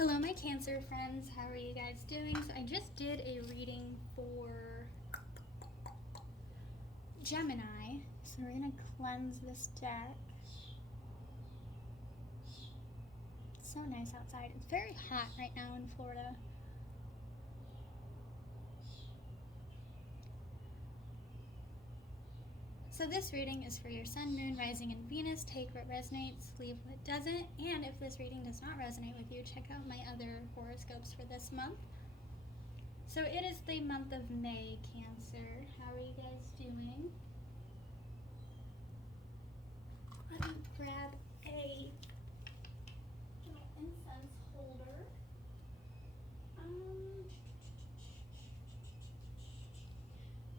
Hello, my Cancer friends. How are you guys doing? So I just did a reading for Gemini. So we're going to cleanse this deck. It's so nice outside. It's very hot right now in Florida. So this reading is for your Sun, Moon, Rising, and Venus. Take what resonates, leave what doesn't. And if this reading does not resonate with you, check out my other horoscopes for this month. So it is the month of May, Cancer. How are you guys doing? Let me grab a little incense holder.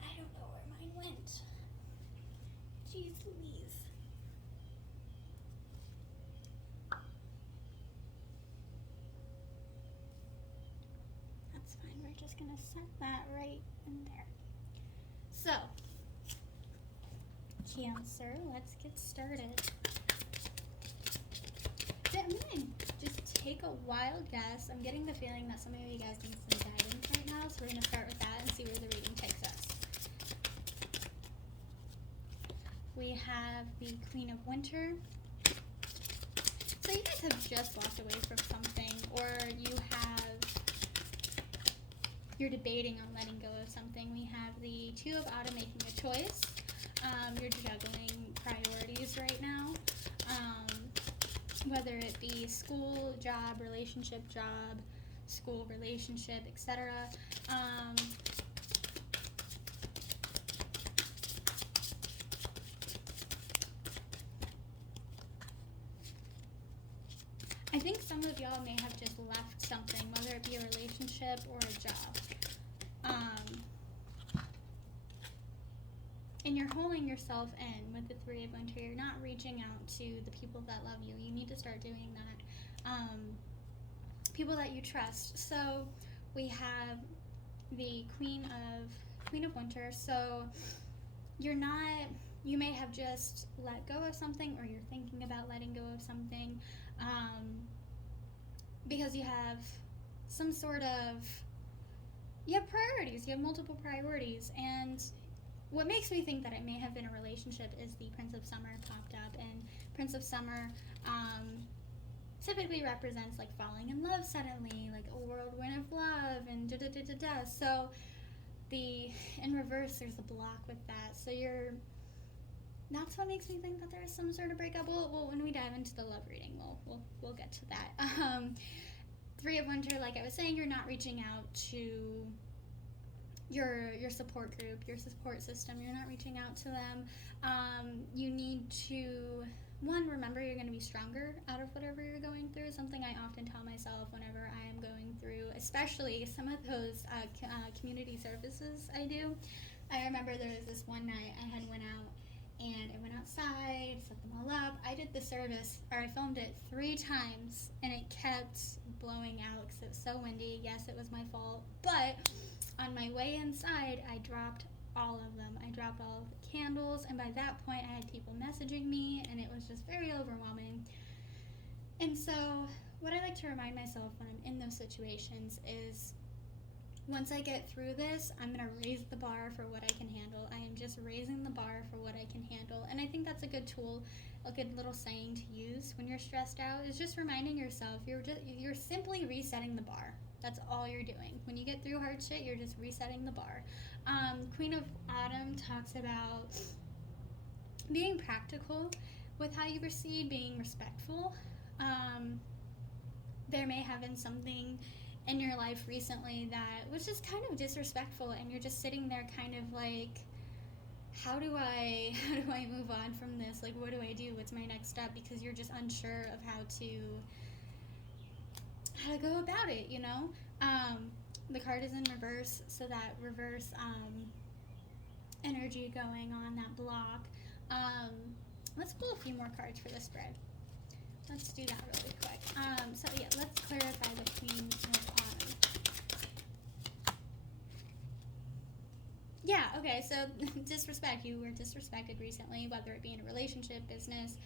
I don't know where mine went. Jeez Louise. That's fine. We're just going to set that right in there. So, Cancer, let's get started. I'm going to just take a wild guess. I'm getting the feeling that some of you guys need some guidance right now, so we're going to start with that and see where the reading takes us. We have the Queen of Winter. So you guys have just walked away from something, or you're debating on letting go of something. We have the Two of Autumn, making a choice. You're juggling priorities right now, whether it be school, job, relationship, job, school, relationship, etc. I think some of y'all may have just left something, whether it be a relationship or a job. And you're holding yourself in with the Three of Winter. You're not reaching out to the people that love you. You need to start doing that. People that you trust. So we have the Queen of Winter. So you may have just let go of something, or you're thinking about letting go of something, because you have you have priorities, you have multiple priorities. And what makes me think that it may have been a relationship is the Prince of Summer popped up, and Prince of Summer typically represents like falling in love suddenly, like a whirlwind of love, and da-da-da-da-da. So in reverse, there's a block with that. So that's what makes me think that there's some sort of breakup. Well, when we dive into the love reading, we'll get to that. Three of Winter, like I was saying, you're not reaching out to your support group, your support system. You're not reaching out to them. You need to, remember you're going to be stronger out of whatever you're going through. Something I often tell myself whenever I am going through, especially some of those community services I do. I remember there was this one night I went out, and I went outside, set them all up. I did the service, or I filmed it 3 times, and it kept blowing out because it was so windy. Yes, it was my fault, but on my way inside, I dropped all of them. I dropped all of the candles, and by that point, I had people messaging me, and it was just very overwhelming. And so, what I like to remind myself when I'm in those situations is, once I get through this, I'm going to raise the bar for what I can handle. I am just raising the bar for what I can handle. And I think that's a good tool, a good little saying to use when you're stressed out, is just reminding yourself you're simply resetting the bar. That's all you're doing. When you get through hard shit, you're just resetting the bar. Queen of Autumn talks about being practical with how you proceed, being respectful. There may have been something in your life recently that was just kind of disrespectful, and you're just sitting there kind of like, how do I move on from this? Like, what do I do? What's my next step? Because you're just unsure of how to go about it, you know? The card is in reverse, so that reverse energy going on, that block. Let's pull a few more cards for this spread. Let's do that really quick. Let's clarify the Queen of Autumn. Yeah, okay, so disrespect. You were disrespected recently, whether it be in a relationship, business,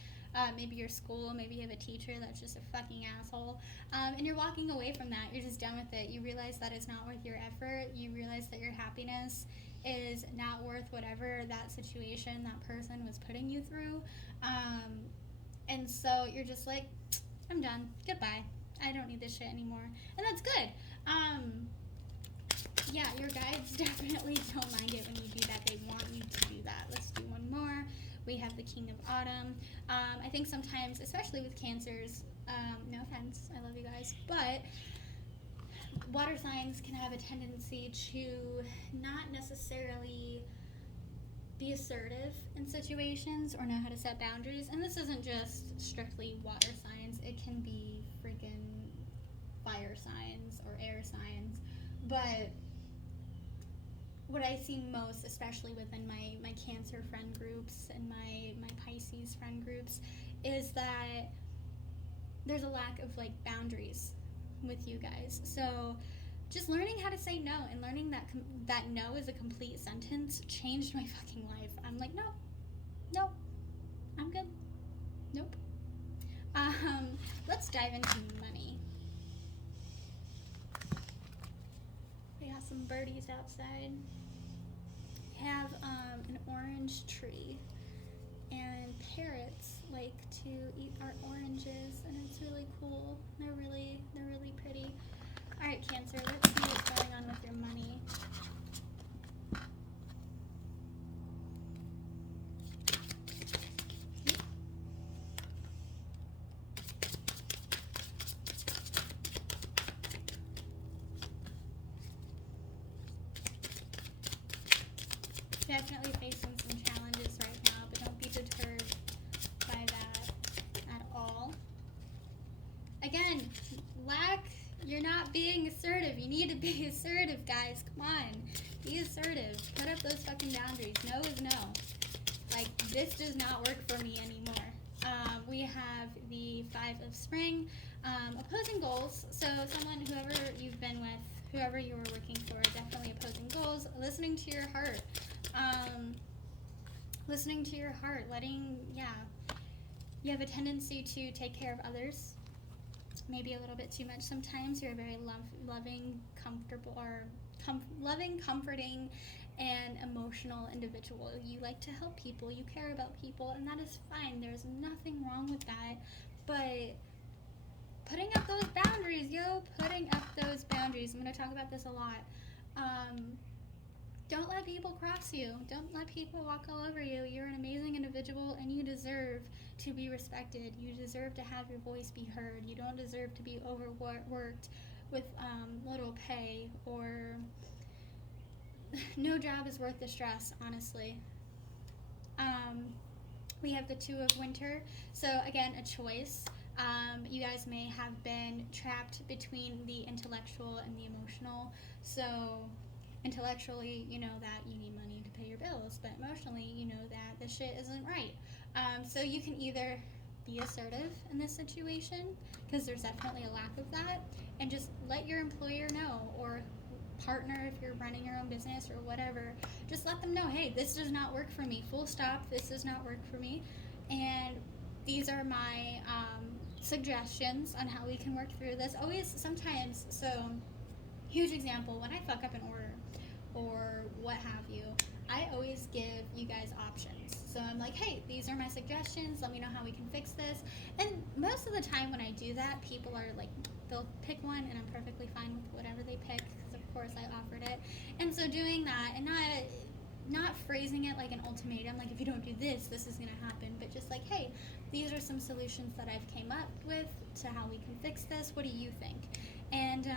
maybe your school, maybe you have a teacher that's just a fucking asshole, and you're walking away from that. You're just done with it. You realize that it's not worth your effort. You realize that your happiness is not worth whatever that situation, that person was putting you through. And so you're just like, I'm done. Goodbye. I don't need this shit anymore. And that's good. Yeah, your guides definitely don't mind it when you do that. They want you to do that. Let's do one more. We have the King of Autumn. I think sometimes, especially with Cancers, no offense, I love you guys, but water signs can have a tendency to not necessarily be assertive in situations or know how to set boundaries. And this isn't just strictly water signs. It can be freaking fire signs or air signs. But what I see most, especially within my Cancer friend groups and my Pisces friend groups, is that there's a lack of like boundaries with you guys. So just learning how to say no and learning that no is a complete sentence changed my fucking life. I'm like, no, I'm good. Nope. Let's dive into money. We got some birdies outside. We have an orange tree, and parrots like to eat our oranges, and it's really cool. They're really pretty. All right, Cancer, let's see what's going on with your money. Definitely facing some challenges right now, but don't be deterred by that at all. Again, you're not being assertive. You need to be assertive, guys. Come on. Be assertive. Put up those fucking boundaries. No is no. Like, this does not work for me anymore. We have the Five of Spring. Opposing goals. So whoever you've been with, whoever you were working for, definitely opposing goals. Listening to your heart. Listening to your heart. You have a tendency to take care of others. Maybe a little bit too much sometimes. You're a very loving, comforting, and emotional individual. You like to help people. You care about people, and that is fine. There's nothing wrong with that. But putting up those boundaries, putting up those boundaries. I'm going to talk about this a lot. Don't let people cross you. Don't let people walk all over you. You're an amazing individual, and you deserve to be respected. You deserve to have your voice be heard. You don't deserve to be overworked with little pay, or no job is worth the stress, honestly. We have the Two of Winter. So again, a choice. You guys may have been trapped between the intellectual and the emotional. So intellectually, you know that you need money to pay your bills, but emotionally, you know that this shit isn't right. So you can either be assertive in this situation, because there's definitely a lack of that, and just let your employer know, or partner if you're running your own business or whatever, just let them know, hey, this does not work for me, full stop, this does not work for me, and these are my suggestions on how we can work through this. Always, sometimes, so huge example, when I fuck up an order or what have you, I always give you guys options. So I'm like, hey, these are my suggestions, let me know how we can fix this. And most of the time when I do that, people are like, they'll pick one, and I'm perfectly fine with whatever they pick, because of course I offered it. And so doing that, and not phrasing it like an ultimatum, like if you don't do this, this is going to happen, but just like, hey, these are some solutions that I've came up with to how we can fix this. What do you think? And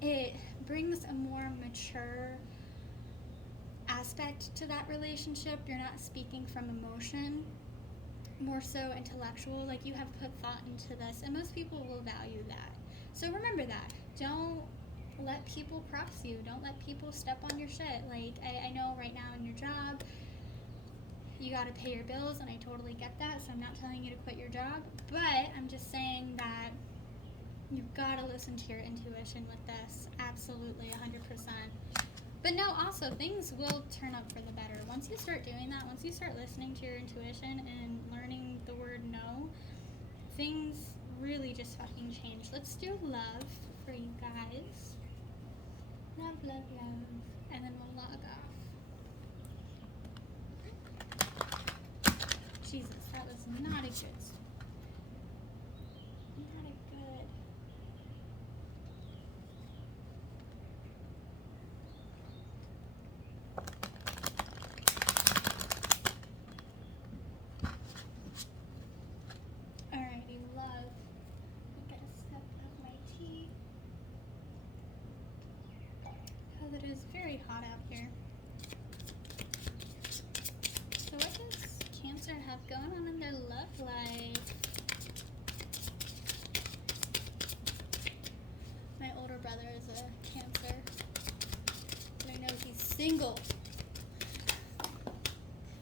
it brings a more mature aspect to that relationship. You're not speaking from emotion, more so intellectual, like you have put thought into this, and most people will value that. So remember that. Don't let people cross you. Don't let people step on your shit. Like, I know right now in your job, you gotta pay your bills, and I totally get that, so I'm not telling you to quit your job, but I'm just saying that you've gotta listen to your intuition with this. Absolutely, 100%. But no, also, things will turn up for the better. Once you start doing that, once you start listening to your intuition and learning things really just fucking change. Let's do love for you guys. Love, love, love. And then we'll log off. Jesus, that was not a good. Not a good. Alrighty, love. I'm gonna step up my tea. Because it is very hot out here. So what does Cancer have going on in their love life? My older brother is a Cancer. And I know he's single.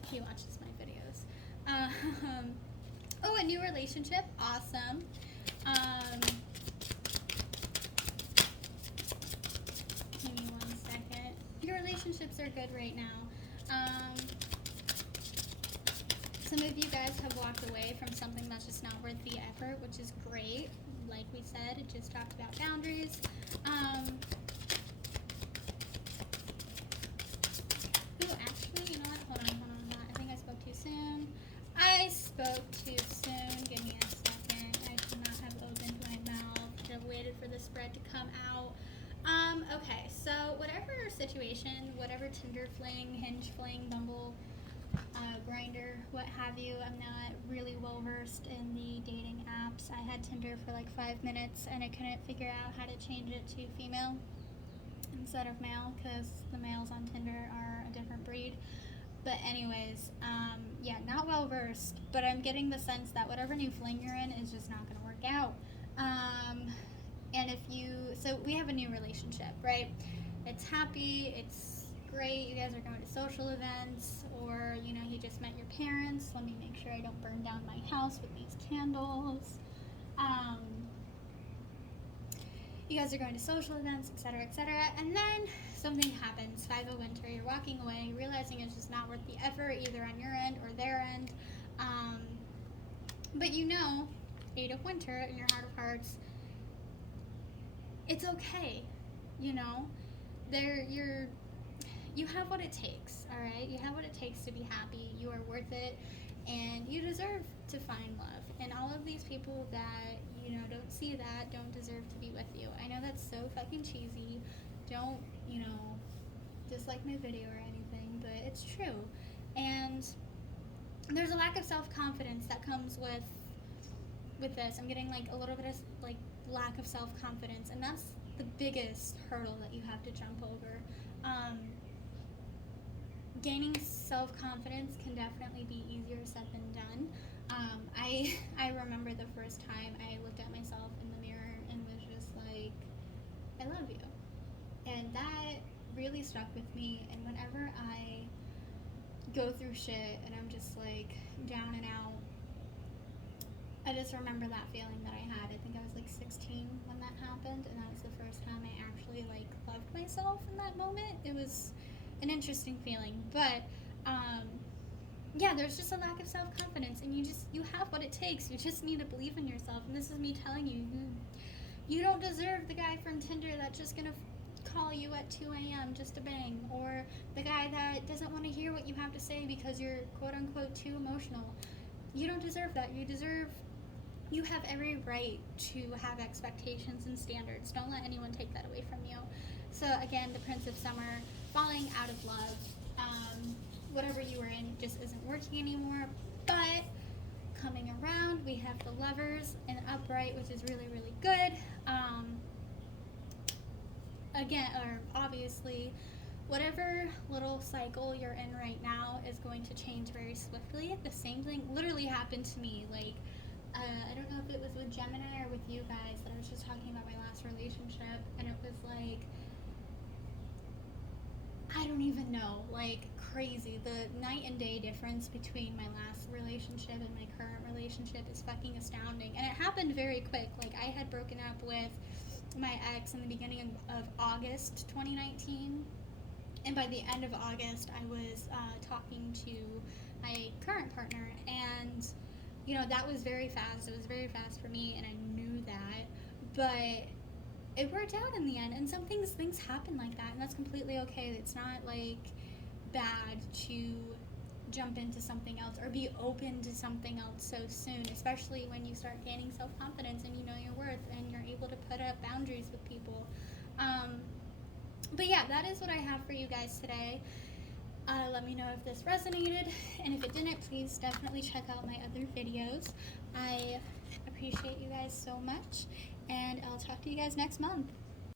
He watches my videos. Oh, a new relationship. Awesome. Give me 1 second. Your relationships are good right now. Some of you guys have walked away from something that's just not worth the effort, which is great. Like we said, it just talked about boundaries. Ooh, actually, you know what? Hold on. I think I spoke too soon. I spoke too soon. Give me a second. I should not have opened my mouth. Should have waited for the spread to come out. Okay, so whatever situation, whatever Tinder fling, Hinge fling, Bumble, Grindr, what have you, I'm not really well versed in the dating apps. I had Tinder for like 5 minutes and I couldn't figure out how to change it to female instead of male because the males on Tinder are a different breed. But anyways, yeah, not well versed, but I'm getting the sense that whatever new fling you're in is just not going to work out. And so we have a new relationship, right? It's happy, it's great, you guys are going to social events, or, you know, you just met your parents. Let me make sure I don't burn down my house with these candles. You guys are going to social events, etc., etc., and then something happens. 5 of Winter, you're walking away, realizing it's just not worth the effort, either on your end or their end. But you know, 8 of Winter, in your heart of hearts, it's okay. You know, you have what it takes. All right, you have what it takes to be happy. You are worth it, and you deserve to find love. And all of these people that, you know, don't see that, don't deserve to be with you. I know that's so fucking cheesy. Don't, you know, dislike my video or anything, but it's true. And there's a lack of self-confidence that comes with this. I'm getting like a little bit of like lack of self-confidence, and that's the biggest hurdle that you have to jump over. Gaining self-confidence can definitely be easier said than done. I remember the first time I looked at myself in the mirror and was just like, I love you. And that really stuck with me. And whenever I go through shit and I'm just like down and out, I just remember that feeling that I had. I think I was like 16 when that happened, and that was the first time I actually like loved myself in that moment. It was an interesting feeling, but yeah, there's just a lack of self-confidence, and you have what it takes. You just need to believe in yourself. And this is me telling you, you don't deserve the guy from Tinder that's just gonna call you at 2 a.m. just to bang, or the guy that doesn't want to hear what you have to say because you're quote-unquote too emotional. You don't deserve that. You have every right to have expectations and standards. Don't let anyone take that away from you. So again, the Prince of Summer, falling out of love. Whatever you were in just isn't working anymore. But coming around, we have the Lovers and Upright, which is really, really good. Obviously, whatever little cycle you're in right now is going to change very swiftly. The same thing literally happened to me. Like, I don't know if it was with Gemini or with you guys that I was just talking about my last relationship, and it was like, I don't even know, like crazy. The night and day difference between my last relationship and my current relationship is fucking astounding. And it happened very quick. Like, I had broken up with my ex in the beginning of August 2019. And by the end of August, I was talking to my current partner. And you know, that was very fast. It was very fast for me, and I knew that. But it worked out in the end. And some things happen like that, and that's completely okay. It's not like bad to jump into something else or be open to something else so soon, especially when you start gaining self-confidence and you know your worth and you're able to put up boundaries with people. But yeah, that is what I have for you guys today. Let me know if this resonated, and if it didn't, please definitely check out my other videos. I appreciate you guys so much, and I'll talk to you guys next month.